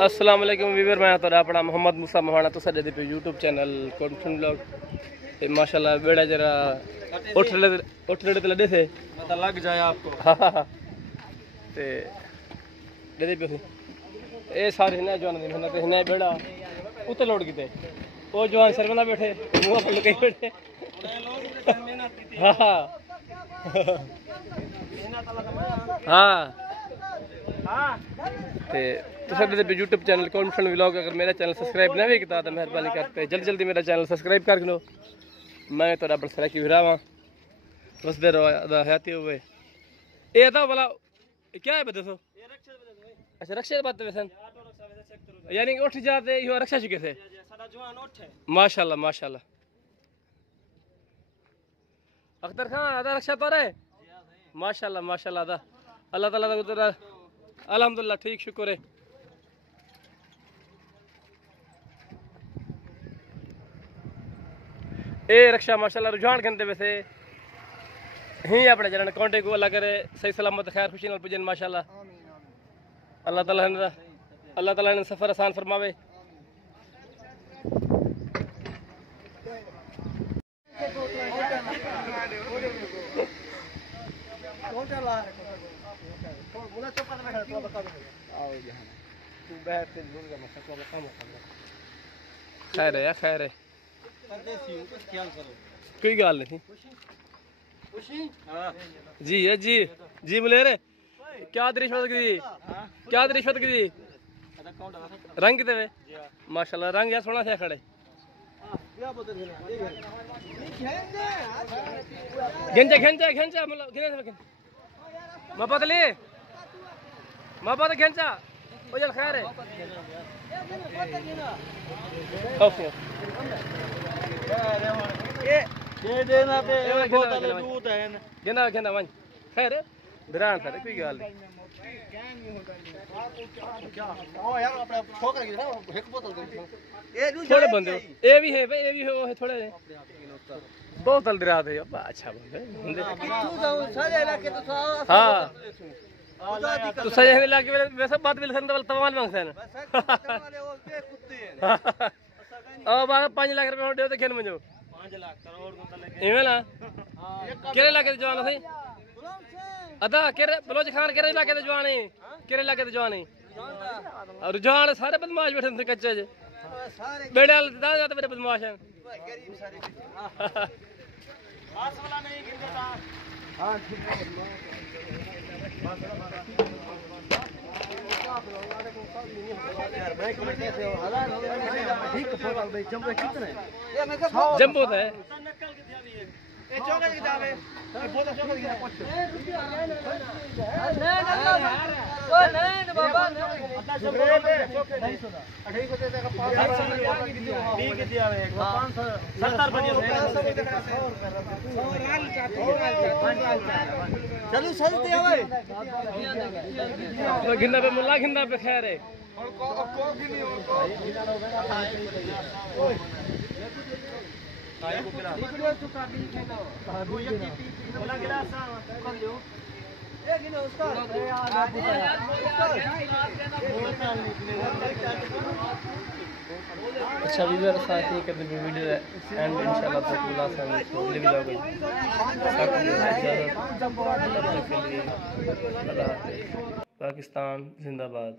अस्सलाम वालेकुम वीवर, मैं तो अपना मोहम्मद मूसा महाना तो साडे पे यूट्यूब चैनल कॉन्फिडेंट ब्लॉग ते माशाल्लाह बेड़ा जरा उठ रहे लड़े थे पता लग जाए आपको। ते दे पे ए सारे ने जवान दी मेहनत है बेड़ा उते लोड कीते ओ जवान सर बंदा बैठे मुंह पर कई बैठे हां हां हां ते तो साडे पे यूट्यूब चैनल कॉन्फिडेंट व्लॉग अगर मेरा चैनल सब्सक्राइब ना भी किया तो मेहरबानी करके जल्दी जल्दी मेरा चैनल सब्सक्राइब कर लो। मैं तो बड़ा सरा की विरावा बस देर हयाती हुए ए था बोला क्या है बता दो। अच्छा रक्षा बात वैसे यानी कि उठ जाते यो रक्षा चुके थे माशाल्लाह माशाल्लाह। अख्तर खान आधा रक्षा तो रहे माशाल्लाह माशाल्लाह आधा अल्लाह ताला अल्हम्दुलिल्लाह ठीक शुक्र है। ए रक्षा माशाल्लाह रुझान करते वैसे ही अपने जन कांटे को अल्लाह करे सही सलामत खैर खुशी नाल पुजन माशाल्लाह। अल्लाह ताला ने सफर आसान फरमावे। खैर है खैर है कोई गल नहीं जी है जी जी मुलेर क्या रिश्वत की क्या रिश्वत की रंग कितने वे माशाल्लाह रंग यार सोना से खड़े घंचा घंचा घंचा मापा ले मापा तो घंचा ओ जल खैर है ये देना पे बोतल दूध है गेंदा गेंदा वन खैर बिरान सर कोई गल नहीं यार अपना छोकरा की एक बोतल दे थोड़े बंदे ये भी है भाई ये भी है वो है थोड़े बोतल दरा दे अच्छा बंदे हां तो सही इलाके में वैसे बात भी लसन तो तमाम मांगसन ओ बाबा 5 लाख रुपए दे तो खेल मुझे 5 लाख करोड़ को तले इवें ना केरे लाके जवान सही अदा केरे बलोच खान केरे इलाके दे जवान है केरे इलाके दे जवान है और जवान सारे बदमाश बैठे थे कच्चे जे बेड़े दादा तो मेरे बदमाश हैं गरीब सारे पास वाला नहीं गिरता। हां ठीक है जंबो है चलो सही घिंदा पे मुल्ला घिंदा पे खैर है अच्छा वीवर साथ ही करते वीडियो एंड इंशाल्लाह तक बुला सकते अगले व्लॉग में पाकिस्तान जिंदाबाद।